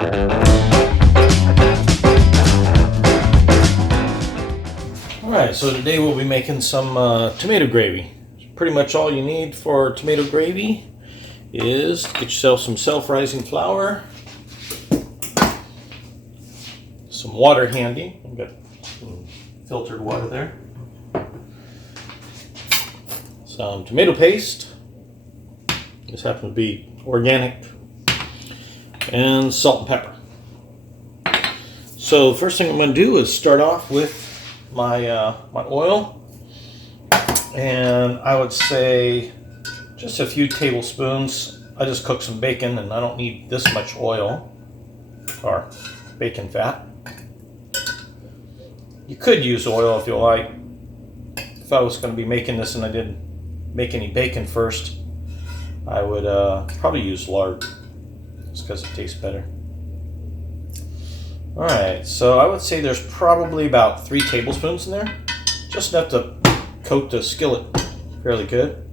Alright, so today we'll be making some tomato gravy. Pretty much all you need for tomato gravy is to get yourself some self-rising flour, some water handy. I've got some filtered water there. Some tomato paste. This happens to be organic. And salt and pepper. So the first thing I'm going to do is start off with my oil, and I would say just a few tablespoons. I just cooked some bacon and I don't need this much oil or bacon fat. You could use oil if you like. If I was going to be making this and I didn't make any bacon first, I would probably use lard just because it tastes better. Alright, so I would say there's probably about 3 tablespoons in there. Just enough to coat the skillet fairly good.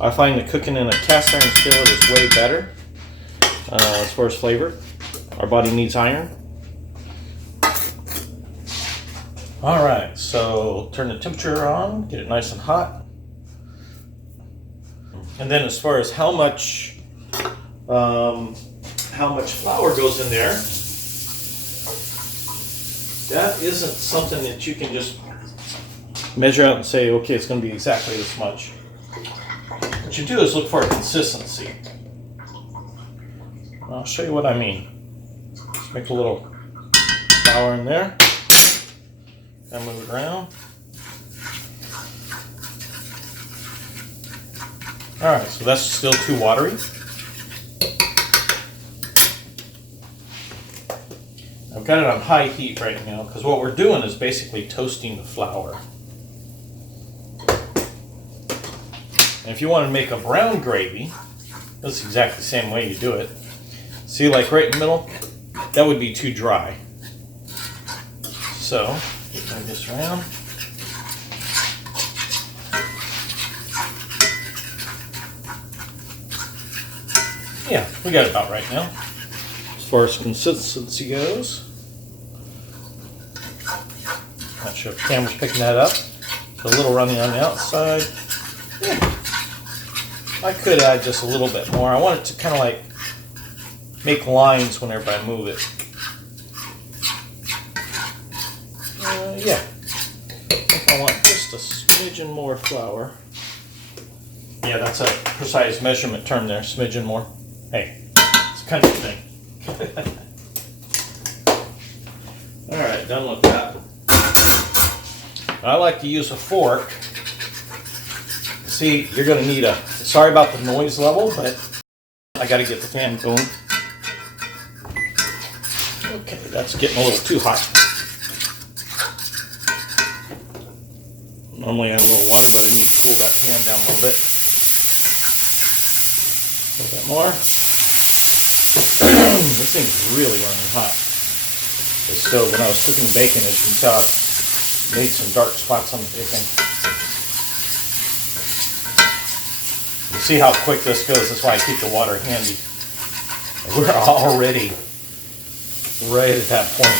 I find that cooking in a cast iron skillet is way better as far as flavor. Our body needs iron. Alright, so turn the temperature on, get it nice and hot. And then as far as how much flour goes in there, that isn't something that you can just measure out and say, okay, it's going to be exactly this much. What you do is look for a consistency. I'll show you what I mean. Just make a little flour in there and move it around. Alright, so that's still too watery. I've got it on high heat right now because what we're doing is basically toasting the flour. And if you want to make a brown gravy, that's exactly the same way you do it. See, like right in the middle, that would be too dry. So, move this around. Yeah, we got it about right now. As far as consistency goes, not sure if the camera's picking that up. It's a little runny on the outside. Yeah. I could add just a little bit more. I want it to kind of like make lines whenever I move it. Yeah. I think I want just a smidgen more flour. Yeah, that's a precise measurement term there, smidgen more. Hey, it's a country thing. Alright, done with that. I like to use a fork. See, you're going to need sorry about the noise level, but I got to get the fan going. Okay, that's getting a little too hot. Normally I have a little water, but I need to cool that pan down a little bit. A little bit more. This thing's really running hot. The stove, when I was cooking bacon, as you can tell, it made some dark spots on the bacon. You see how quick this goes. That's why I keep the water handy. We're already right at that point.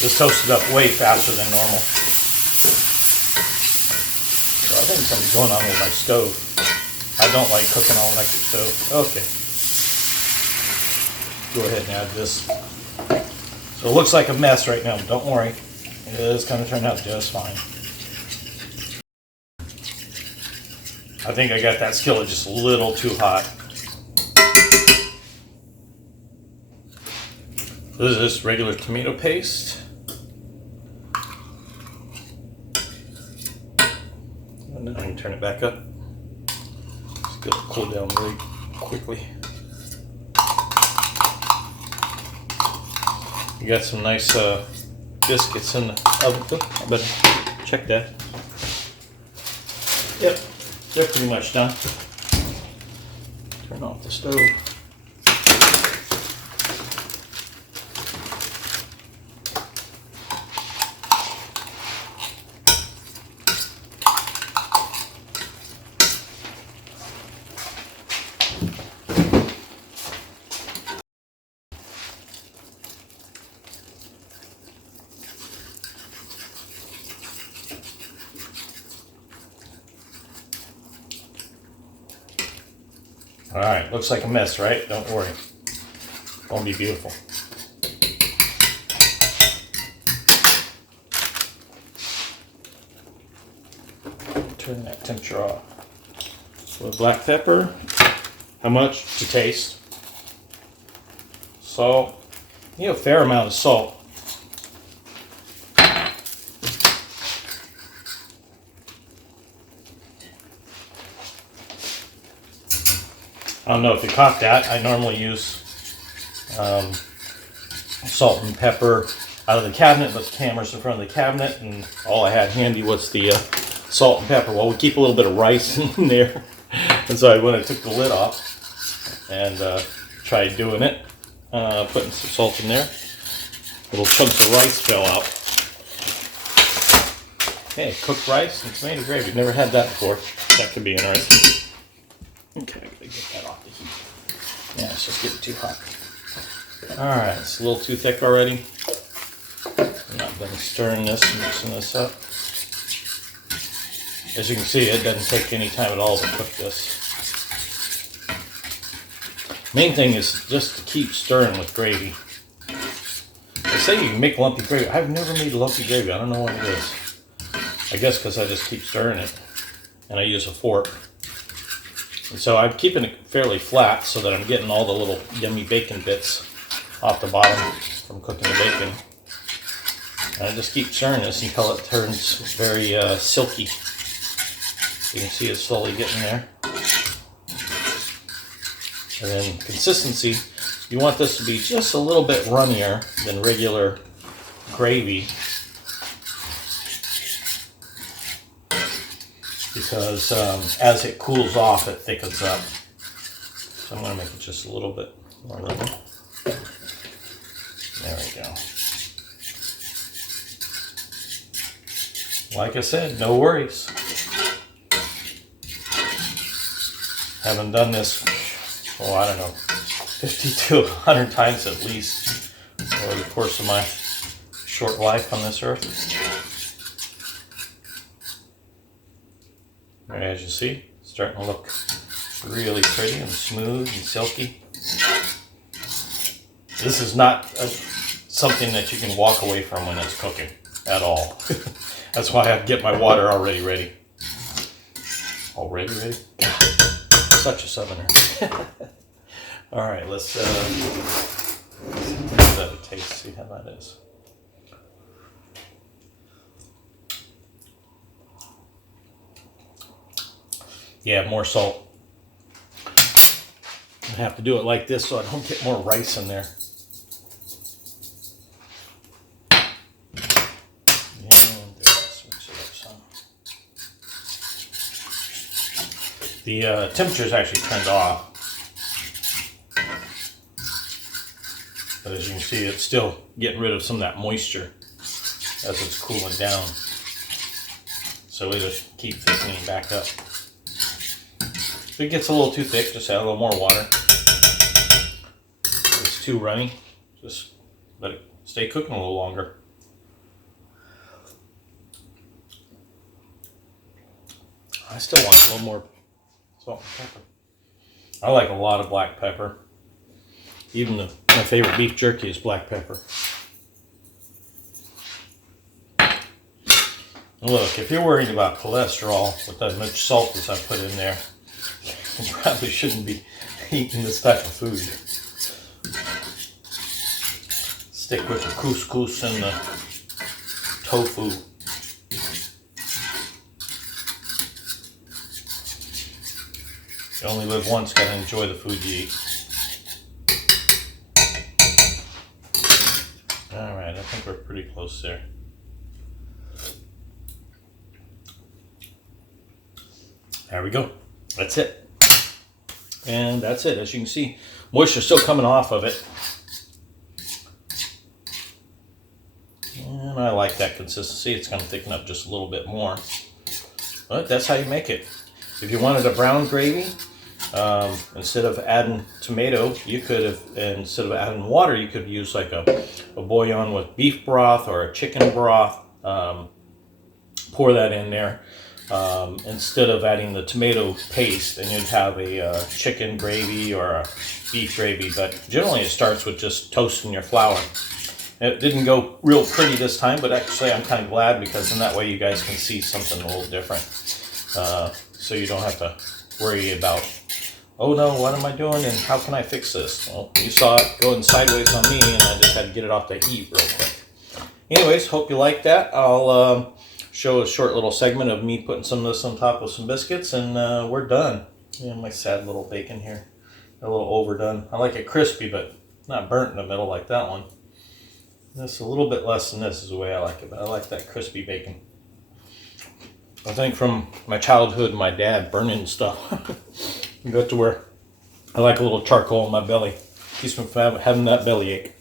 This toasted up way faster than normal. So I think something's going on with my stove. I don't like cooking on electric stove. Okay. Go ahead and add this. So it looks like a mess right now, but don't worry. It is going to turn out just fine. I think I got that skillet just a little too hot. This is just regular tomato paste. And then I can turn it back up. It's going to cool down really quickly. You got some nice biscuits in the oven. Oh, I better check that. Yep, they're pretty much done. Turn off the stove. All right, looks like a mess, right? Don't worry. Won't be beautiful. Turn that temperature off. So black pepper, how much? To taste. Salt, you know, a fair amount of salt. I don't know if you caught that. I normally use salt and pepper out of the cabinet, but the camera's in front of the cabinet, and all I had handy was the salt and pepper. Well, we keep a little bit of rice in there, and so when I took the lid off and tried doing it, putting some salt in there, little chunks of rice fell out. Hey, cooked rice and tomato gravy. Never had that before. That could be interesting. Okay, I gotta get that off the heat. Yeah, it's just getting too hot. Alright, it's a little too thick already. I'm not done stirring this and mixing this up. As you can see, it doesn't take any time at all to cook this. Main thing is just to keep stirring with gravy. They say you can make lumpy gravy. I've never made lumpy gravy. I don't know what it is. I guess because I just keep stirring it. And I use a fork. And so I'm keeping it fairly flat so that I'm getting all the little yummy bacon bits off the bottom from cooking the bacon. And I just keep stirring this until it turns very silky. You can see it's slowly getting there. And then consistency, you want this to be just a little bit runnier than regular gravy, because as it cools off, it thickens up. So I'm going to make it just a little bit more runny. There we go. Like I said, no worries. Haven't done this, oh, I don't know, 50 to 100 times at least over the course of my short life on this earth. And as you see, it's starting to look really pretty and smooth and silky. This is not something that you can walk away from when it's cooking at all. That's why I get my water already ready. Already ready? God, such a southerner. All right, let's give that a taste, see how that is. Yeah, more salt. I have to do it like this so I don't get more rice in there. The temperature is actually turned off. But as you can see, it's still getting rid of some of that moisture as it's cooling down. So we just keep thickening back up. If it gets a little too thick, just add a little more water. If it's too runny, just let it stay cooking a little longer. I still want a little more salt and pepper. I like a lot of black pepper. Even my favorite beef jerky is black pepper. Look, if you're worried about cholesterol with as much salt as I put in there, you probably shouldn't be eating this type of food. Stick with the couscous and the tofu. You only live once, gotta enjoy the food you eat. Alright, I think we're pretty close there. There we go. That's it. And that's it. As you can see, moisture's still coming off of it. And I like that consistency. It's going to thicken up just a little bit more. But that's how you make it. If you wanted a brown gravy, instead of adding tomato, you could have, instead of adding water, you could use like a bouillon with beef broth or a chicken broth. Pour that in there. instead of adding the tomato paste, and you'd have a chicken gravy or a beef gravy. But generally it starts with just toasting your flour. It didn't go real pretty this time, but actually I'm kind of glad, because in that way you guys can see something a little different. So you don't have to worry about, oh no, what am I doing and how can I fix this? Well, you saw it going sideways on me, and I just had to get it off the heat real quick. Anyways, hope you like that. I'll show a short little segment of me putting some of this on top of some biscuits, and we're done. Yeah, my sad little bacon here. A little overdone. I like it crispy, but not burnt in the middle like that one. This a little bit less than this is the way I like it, but I like that crispy bacon. I think from my childhood, my dad burning stuff. I got to where I like a little charcoal in my belly. Keeps me from having that bellyache.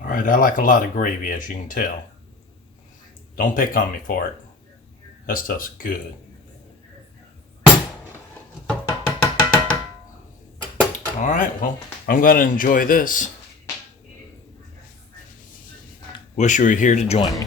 All right, I like a lot of gravy, as you can tell. Don't pick on me for it. That stuff's good. All right, well, I'm going to enjoy this. Wish you were here to join me.